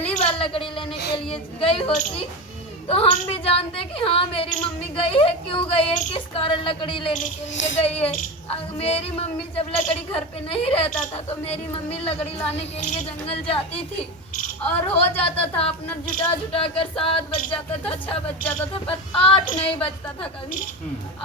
पहली बार लकड़ी लेने के लिए गई होती तो हम भी जानते कि हाँ मेरी मम्मी गई है, क्यों गई है, किस कारण लकड़ी लेने के लिए गई है। मेरी मम्मी जब लकड़ी घर पे नहीं रहता था तो मेरी मम्मी लकड़ी लाने के लिए जंगल जाती थी और हो जाता था अपना जुटा जुटा कर 7 बज जाता था, 6 बज जाता था, पर 8 नहीं बजता था कभी।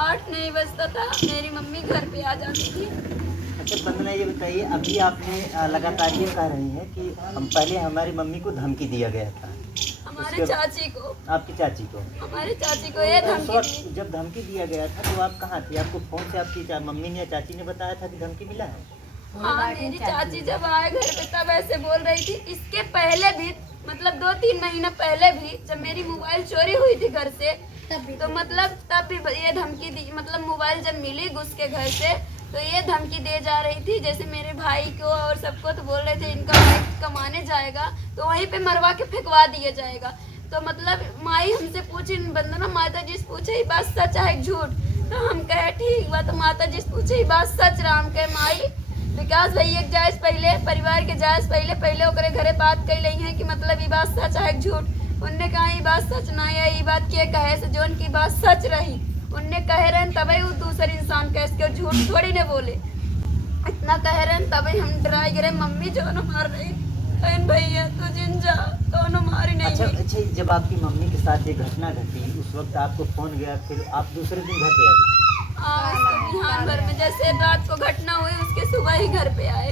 8 नहीं बजता था, मेरी मम्मी घर पे आ जाती थी। अच्छा वंदना, ये बताइए, अभी आपने लगातार ये कह रही हैं कि हम पहले हमारी मम्मी को धमकी दिया गया था, हमारे चाची को, आपकी चाची को, हमारे चाची को ये धमकी दी। जब धमकी दिया गया था तो आप कहाँ थी? आपको फोन से आपकी मम्मी ने या चाची ने बताया था कि धमकी मिला है? हाँ, मेरी चाची जब आए घर पे तब ऐसे बोल रही थी। इसके पहले भी मतलब 2-3 महीने पहले भी जब मेरी मोबाइल चोरी हुई थी घर से तो मतलब तब भी ये धमकी दी। मतलब मोबाइल जब मिली घुस के घर से तो ये धमकी दे जा रही थी, जैसे मेरे भाई को और सबको तो बोल रहे थे इनका भाई कमाने जाएगा तो वहीं पे मरवा के फेंकवा दिया जाएगा। तो मतलब माई हमसे पूछी, वंदना माता जी से पूछे बात सच है झूठ? तो हम कहे ठीक बा। तो माता जी से पूछे बात सच? राम के माई विकास भैया के जायज पहले परिवार के जायज पहले ओकरे घरे बात कही रही है कि मतलब ये बात सच है झूठ? उनने कहा ये बात सच ना है, ये बात के कहे से जो उनकी बात सच रही उनने कहे रहे तभी वो दूसरे इंसान कह के झूठ थोड़ी ने बोले। इतना कह रहे तभी हम डराए गिरे। मम्मी जो न मार रही बहन भैया तो जिन जा तो मारी नहीं। अच्छा, जब आपकी मम्मी के साथ ये घटना घटी उस वक्त आपको फोन गया, फिर आप दूसरे दिन घर पे आए? बिहान भर में जैसे रात को घटना हुई उसके सुबह ही घर पे आए।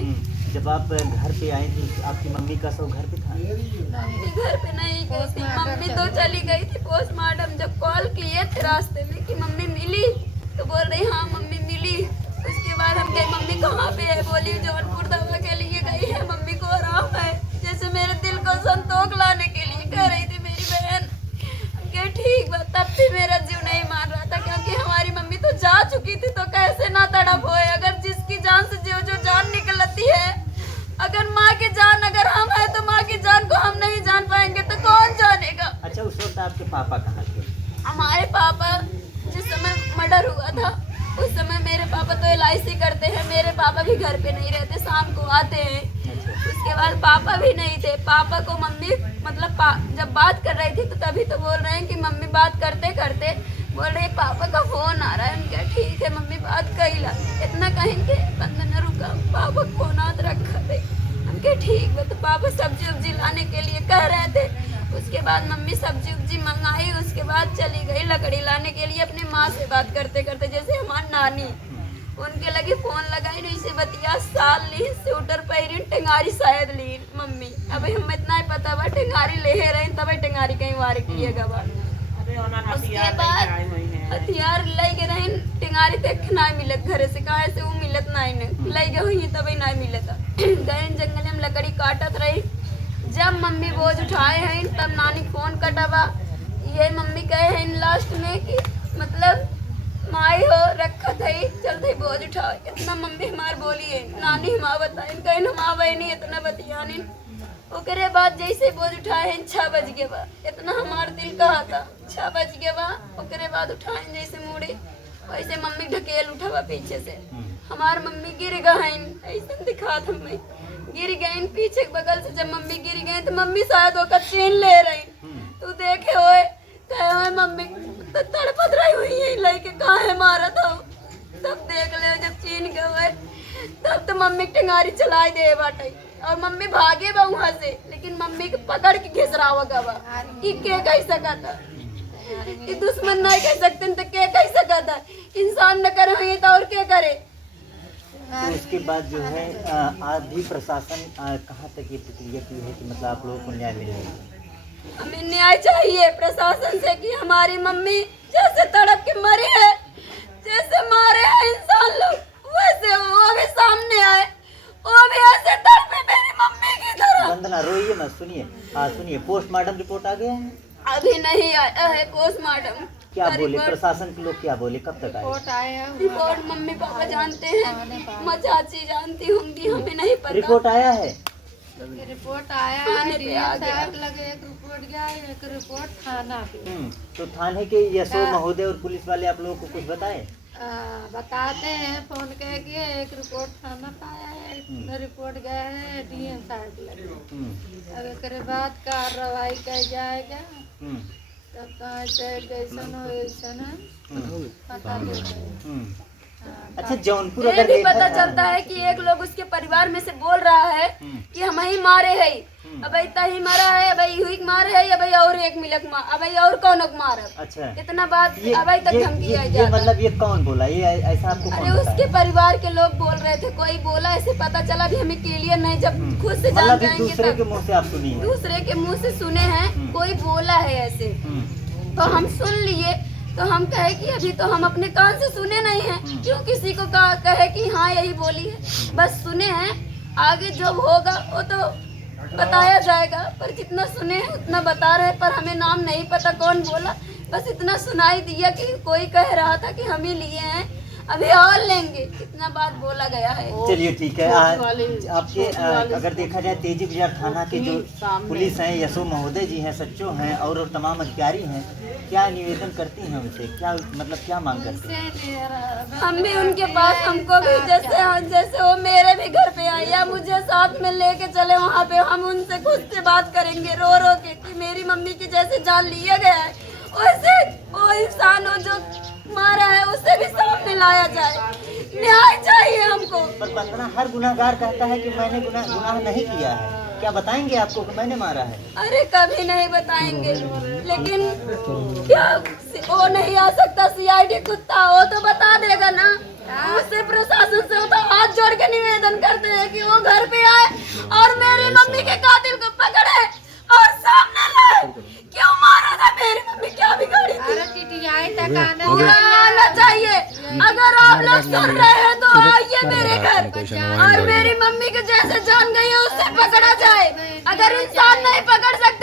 जब आप घर पे आए तो आपकी मम्मी का सब घर पे था? घर पे नहीं थी, मम्मी तो चली गई थी पोस्टमार्टम। जब कॉल किए थे रास्ते में कि मम्मी मिली तो बोल रही हाँ मम्मी मिली। उसके बाद हम गए मम्मी कहाँ पे है? बोली जौनपुर दवा के लिए गई है, मम्मी को आराम है। जैसे मेरे दिल को संतोष लाने के लिए कह रही थी मेरी बहन। क्या ठीक बात, तब भी मेरा जीव नहीं मान रहा था क्योंकि हमारी मम्मी तो जा चुकी थी तो कैसे ना तड़प होए। अगर जिसकी जान से जो जान निकलती है, अगर माँ की जान अगर हम है तो माँ की जान को हम नहीं जान पाएंगे तो कौन जानेगा। अच्छा, उस वक्त आपके पापा कहाँ थे? हमारे पापा जिस समय मर्डर हुआ था उस समय मेरे पापा तो LIC करते हैं, मेरे पापा भी घर पे नहीं रहते, शाम को आते हैं। उसके बाद पापा भी नहीं थे। पापा को मम्मी मतलब जब बात कर रही थी तो तभी तो बोल रहे हैं कि मम्मी बात करते करते बोल रहे पापा का फोन आ रहा है। हम क्या ठीक है मम्मी बात कही ला। इतना कहेंगे वंदना रुका पापा को फोन हाथ रखा थे। हम क्या ठीक है। तो पापा सब्जी उब्जी लाने के लिए कह रहे थे। उसके बाद मम्मी सब्जी उब्जी मंगाई, उसके बाद चली गई लकड़ी लाने के लिए अपनी माँ से बात करते करते। जैसे हमारी नानी उनके लगे फोन लगाई नहीं से बतिया साल ली स्वेटर पहरी टेंगारी शायद ली मम्मी। अब हम इतना ही पता बा टेंगारी ले रहे तभी टेंगारी कहीं वार किएगा बा। उसके बाद हथियार ले गए रहे टेंगारी तक नहीं मिलत घरे से कहे से वो मिलत नहीं ले गए हुई तभी नहीं मिलता। गए जंगल में लकड़ी काटत रही। जब मम्मी बोझ उठाए हैं तब नानी फोन कटवा। ये मम्मी कहे हैं लास्ट में कि मतलब माई हो रखत है चलते बोझ उठाओ। इतना मम्मी हमार बोली है नानी हमार बताए कहीं हमार बहनी इतना बतियानी। ओकरे बाद जैसे बोझ उठाए हैं 6 बज गए बा। इतना हमार दिल कहा था 6 बज गए बा। ओकरे बाद उठाए जैसे मुड़े वैसे मम्मी ढकेल उठावा पीछे से। हमार मम्मी गिर गए ऐसे दिखा था मैं गिर गए पीछे बगल से। जब मम्मी गिर गए तो मम्मी शायद वो चीन ले रही तू देखे होए कहे हुए मम्मी तो तड़पत रही हुई है लड़के कहाँ है मारा था। तब देख ले जब चीन के हुए तब तो मम्मी टेंगारी चलाई दे बाटे और मम्मी भागे बा वहाँ से। लेकिन मम्मी के पकड़ के घिसरावा गवा कि के कह सका था कि दुश्मन नहीं कह सकते तो के कह सका था। इंसान न करे हुई तो और क्या करे। तो उसके बाद जो है आधी प्रशासन कहाँ तक ये प्रक्रिया की है कि मतलब आप लोगों को न्याय मिलेगा? हमें न्याय चाहिए प्रशासन से कि हमारी मम्मी जैसे तड़प के मरी है, जैसे मारे हैं इंसान लोग वैसे वो भी सामने आए, वो भी ऐसे तड़पे मेरी मम्मी की तरह। वंदना रोइए मत, सुनिए पोस्टमार्टम रिपोर्ट आ गया है? अभी नहीं आया है पोस्टमार्टम। क्या बोले प्रशासन के लोग, क्या बोले, कब तक आए? रिपोर्ट मम्मी पापा जानते हैं, माँ चाची जानती होंगी, हमें नहीं पता। रिपोर्ट आया है? रिपोर्ट आया है साहब लगे एक रिपोर्ट गया एक रिपोर्ट थाना पे। तो थाने के यशो महोदय और पुलिस वाले आप लोगों को कुछ बताए? बताते हैं फोन करके एक रिपोर्ट थाना पाया है, रिपोर्ट गया है डीएम साहब लगे। अब एक बाद कार्रवाई कर जाएगा, तब कहाँ से कैसन हो वैसन है पता नहीं। अच्छा जौनपुर ये अगर भी देखा पता जाए- चलता है कि एक लोग उसके परिवार में से बोल रहा है कि हम ही मारे है, अब ही मारा है, अब हुई मार है, अब और एक मिलक मार, अब और कौन मार। अच्छा इतना बात ये अब तक ये, धमकी ये, आई ये जाता। मतलब ये कौन बोला, ये ऐसा आपको अरे कौन उसके बताया? परिवार के लोग बोल रहे थे, कोई बोला ऐसे पता चला भी हमें क्लियर नहीं, जब खुद से जान मतलब ये जाएंगे दूसरे के तब। मुंह से आप सुनी है? दूसरे के मुंह से सुने हैं, कोई बोला है ऐसे तो हम सुन लिए, तो हम कहे कि अभी तो हम अपने कान से सुने नहीं हैं, क्यों किसी को कहे कि हाँ यही बोली है, बस सुने हैं, आगे जो होगा वो तो बताया जाएगा, पर जितना सुने हैं उतना बता रहे हैं, पर हमें नाम नहीं पता कौन बोला, बस इतना सुनाई दिया कि कोई कह रहा था कि हम ही लिए हैं, अभी और लेंगे, इतना बात बोला गया है। चलिए ठीक है। आपके अगर देखा जाए तेजी बाजार थाना के जो पुलिस हैं, यशो महोदय जी हैं, सच्चो हैं और तमाम अधिकारी हैं, क्या निवेदन करती हैं उनसे, क्या मतलब क्या मांग करती हैं? हम भी उनके पास, हमको भी जैसे वो मेरे भी घर पे आए या मुझे साथ में लेके चले वहाँ पे, हम उनसे खुद से बात करेंगे रो रो के कि मेरी मम्मी की जैसे जान लिया गया है, वैसे वो इंसान हो जो मारा है उसे भी सामने लाया जाए, न्याय चाहिए हमको। पर बंदना हर गुनाहगार कहता है कि मैंने गुनाह नहीं किया है, क्या बताएंगे आपको कि मैंने मारा है? अरे कभी नहीं बताएंगे, लेकिन क्या वो नहीं आ सकता सीआईडी कुत्ता, वो तो बता देगा ना, उससे प्रशासन से वो तो हाथ जोड़ के निवेदन करते हैं कि वो घर पे आए और मेरी मम्मी के कातिल को पकड़े और सामने लाए, क्यों मारा था मेरी मम्मी, क्या बिगाड़ी थी? अरे टीटीआई तक पूरा आना चाहिए, अगर आप लोग सुन रहे हैं तो आइए मेरे घर और मेरी मम्मी के जैसे जान गई है उससे पकड़ा जाए, अगर इंसान नहीं पकड़ सकते